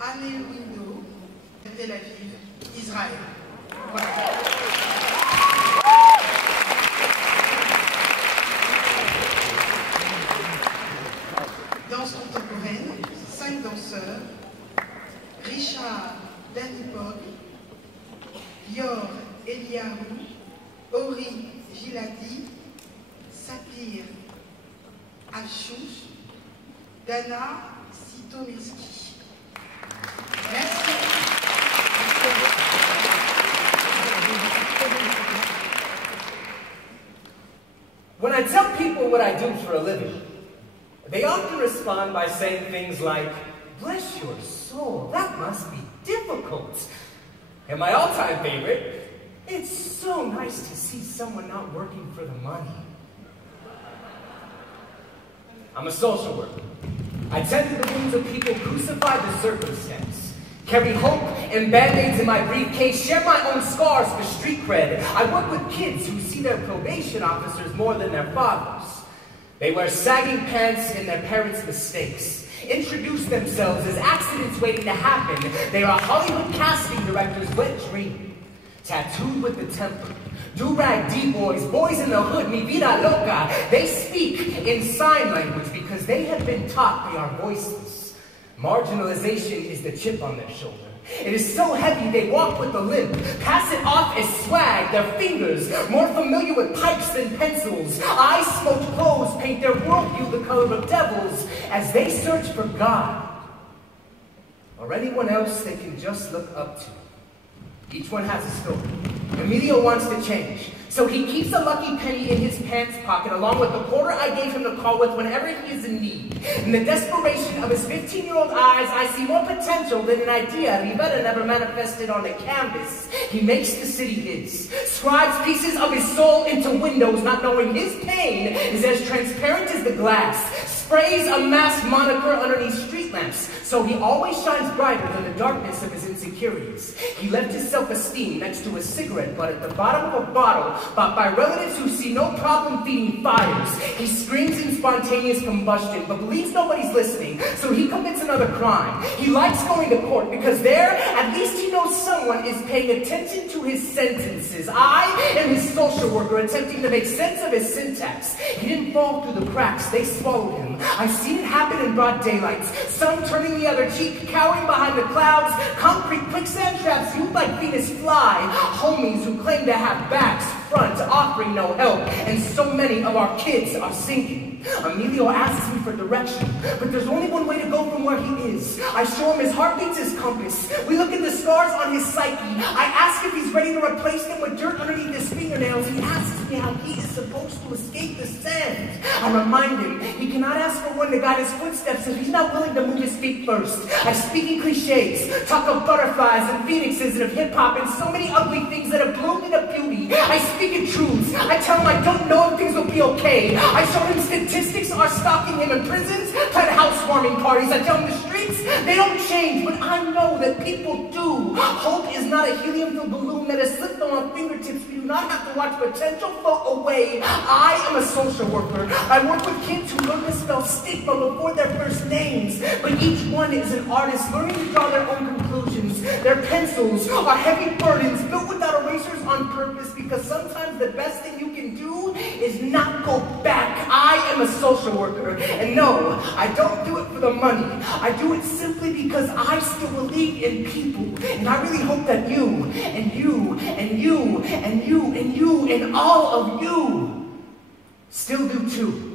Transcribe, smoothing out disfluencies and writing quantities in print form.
Anewindow, Tel Aviv, Israël. Voilà. Danse contemporaine, 5 danseurs, Richard, danipog, LIOR, elyiahu, gilady, SAPIR, HABSHUSH, ZHITOMIRSKY. Merci. When I tell people what I do for a living, they often respond by saying things like, "Bless your soul, that must be difficult." And my all-time favorite, "It's so nice to see someone not working for the money." I'm a social worker. I tend to the wounds of people crucified to circumstance, carry hope and band-aids in my briefcase, share my own scars for street cred. I work with kids who see their probation officers more than their fathers. They wear sagging pants in their parents' mistakes, introduce themselves as accidents waiting to happen. They are Hollywood casting directors' wet dream, tattooed with the temper. Do-rag D-boys, boys in the hood, mi vida loca. They speak in sign language because they have been taught they are voiceless. Marginalization is the chip on their shoulder. It is so heavy they walk with a limp, pass it off as swag. Their fingers, more familiar with pipes than pencils. Eyes smoked clothes, paint their worldview the color of devils as they search for God or anyone else they can just look up to. Each one has a story. Emilio wants to change, so he keeps a lucky penny in his pants pocket along with the quarter I gave him to call with whenever he is in need. In the desperation of his 15-year-old eyes, I see more potential than an idea Rivera never manifested on the canvas. He makes the city his, scribes pieces of his soul into windows, not knowing his pain is as transparent as the glass, sprays a masked moniker underneath street lamps, so he always shines brighter than the darkness of his insecurities. He left his self-esteem next to a cigarette butt at the bottom of a bottle bought by relatives who see no problem feeding fires. He screams in spontaneous combustion, but believes nobody's listening, so he commits another crime. He likes going to court because there, at least he knows someone is paying attention to his sentences. I am his social worker attempting to make sense of his syntax. He didn't fall through the cracks, they swallowed him. I've seen it happen in broad daylight. Some turning the other cheek, cowering behind the clouds, concrete quicksand traps viewed like Venus fly, homies who claim to have backs, front, offering no help, and so many of our kids are sinking. Emilio asks me for direction, but there's only one way to go from where he is. I show him his heartbeat's his compass. We look at the scars on his psyche. I ask if he's ready to replace them with dirt underneath his fingernails. He asks me how he is supposed to escape the sand. I remind him he cannot ask for one to guide his footsteps if he's not willing to move his feet first. I speak in cliches, talk of butterflies and phoenixes and of hip-hop and so many ugly things that have bloomed into beauty. I speak in truths. I tell him I don't know if things will be okay. I show him statistics are stalking him in prisons, plan housewarming parties. I tell him the streets, they don't change, but I know that people do. Hope is not a helium-filled balloon that has slipped on our fingertips. We do not have to watch potential float away. I am a social worker. I work with kids who learn to spell stigma before their first names, but each one is an artist learning to draw their own conclusions. Their pencils are heavy burdens built without erasers on purpose, because sometimes the best thing you can do is not go back. I am a social worker, and no, I don't do it for the money. I do it simply because I still believe in people, and I really hope that you, and you, and you, and you, and you, and all of you still do too.